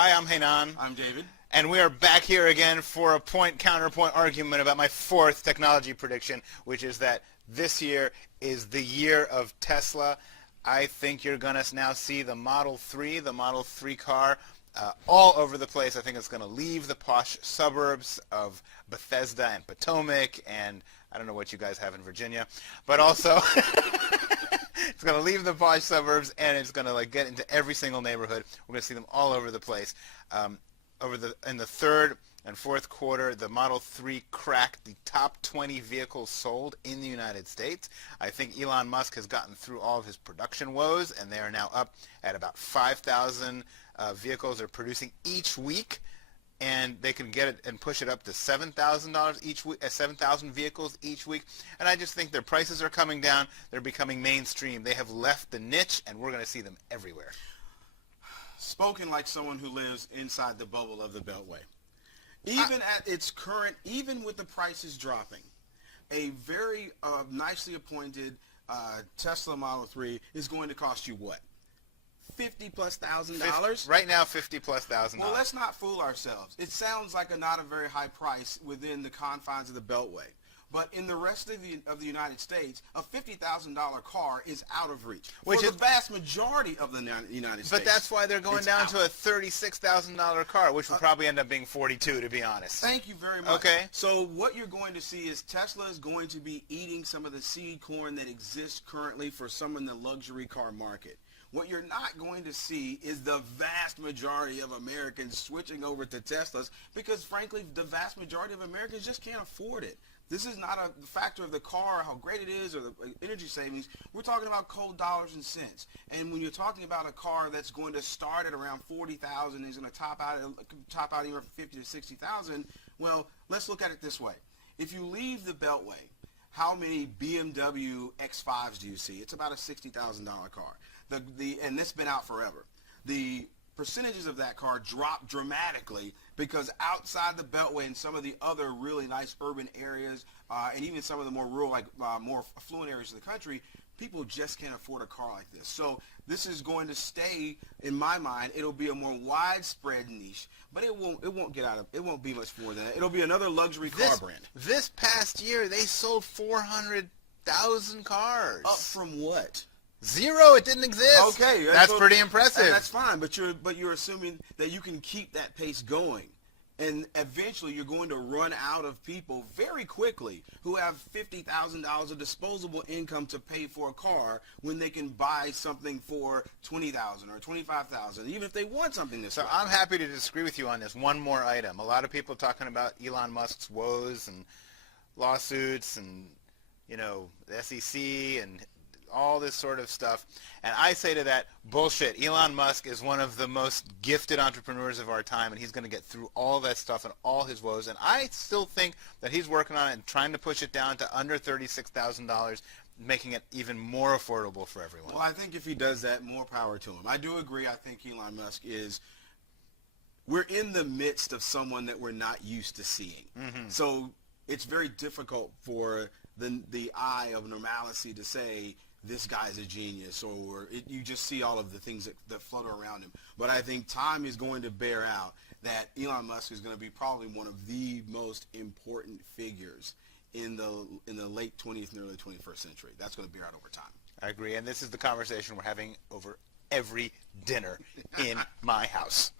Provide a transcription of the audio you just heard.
Hi, I'm Hainan. I'm David. And we are back here again for a point-counterpoint argument about my fourth technology prediction, which is that this year is the year of Tesla. I think you're going to now see the Model 3, the Model 3 car, all over the place. I think it's going to leave the posh suburbs of Bethesda and Potomac, and I don't know what you guys have in Virginia, but also it's going to leave the posh suburbs, and it's going to get into every single neighborhood. We're going to see them all over the place. In the third and fourth quarter, the Model 3 cracked the top 20 vehicles sold in the United States. I think Elon Musk has gotten through all of his production woes, and they are now up at about 5,000 vehicles they're producing each week, and they can get it and push it up to $7,000 each week, 7,000 vehicles each week. And I just think their prices are coming down. They're becoming mainstream. They have left the niche, and we're going to see them everywhere. Spoken like someone who lives inside the bubble of the Beltway. Even at its current, even with the prices dropping, a very nicely appointed Tesla Model 3 is going to cost you what? $50,000+? Right now, $50,000+. Well, let's not fool ourselves. It sounds like not a very high price within the confines of the Beltway. But in the rest of the United States, a $50,000 car is out of reach. Which is the vast majority of the United States. But that's why they're going down to a $36,000 car, which will probably end up being $42,000, to be honest. Thank you very much. Okay. So what you're going to see is Tesla is going to be eating some of the seed corn that exists currently for some in the luxury car market. What you're not going to see is the vast majority of Americans switching over to Teslas because, frankly, the vast majority of Americans just can't afford it. This is not a factor of the car, how great it is, or the energy savings. We're talking about cold dollars and cents. And when you're talking about a car that's going to start at around $40,000 and is going to top out anywhere from $50,000 to $60,000, well, let's look at it this way. If you leave the Beltway, how many BMW X5s do you see? It's about a $60,000 car. And it's been out forever. The percentages of that car drop dramatically because outside the Beltway and some of the other really nice urban areas and even some of the more rural, more affluent areas of the country, people just can't afford a car like this. So this is going to stay, in my mind, it'll be a more widespread niche, but it won't be much more than that. It'll be another luxury car brand. This past year, they sold 400,000 cars. Up from what? Zero. It didn't exist. Okay, that's pretty impressive. And that's fine, but you're assuming that you can keep that pace going, and eventually you're going to run out of people very quickly who have $50,000 of disposable income to pay for a car when they can buy something for $20,000 or $25,000, even if they want something this way. So I'm happy to disagree with you on this. One more item. A lot of people talking about Elon Musk's woes and lawsuits and the SEC and all this sort of stuff. And I say to that, bullshit. Elon Musk is one of the most gifted entrepreneurs of our time, and he's going to get through all that stuff and all his woes. And I still think that he's working on it and trying to push it down to under $36,000, making it even more affordable for everyone. Well, I think if he does that, more power to him. I do agree. I think Elon Musk we're in the midst of someone that we're not used to seeing. Mm-hmm. So it's very difficult for the eye of normalcy to say, this guy's a genius, or you just see all of the things that flutter around him. But I think time is going to bear out that Elon Musk is going to be probably one of the most important figures in the late 20th and early 21st century. That's going to bear out over time. I agree, and this is the conversation we're having over every dinner in my house.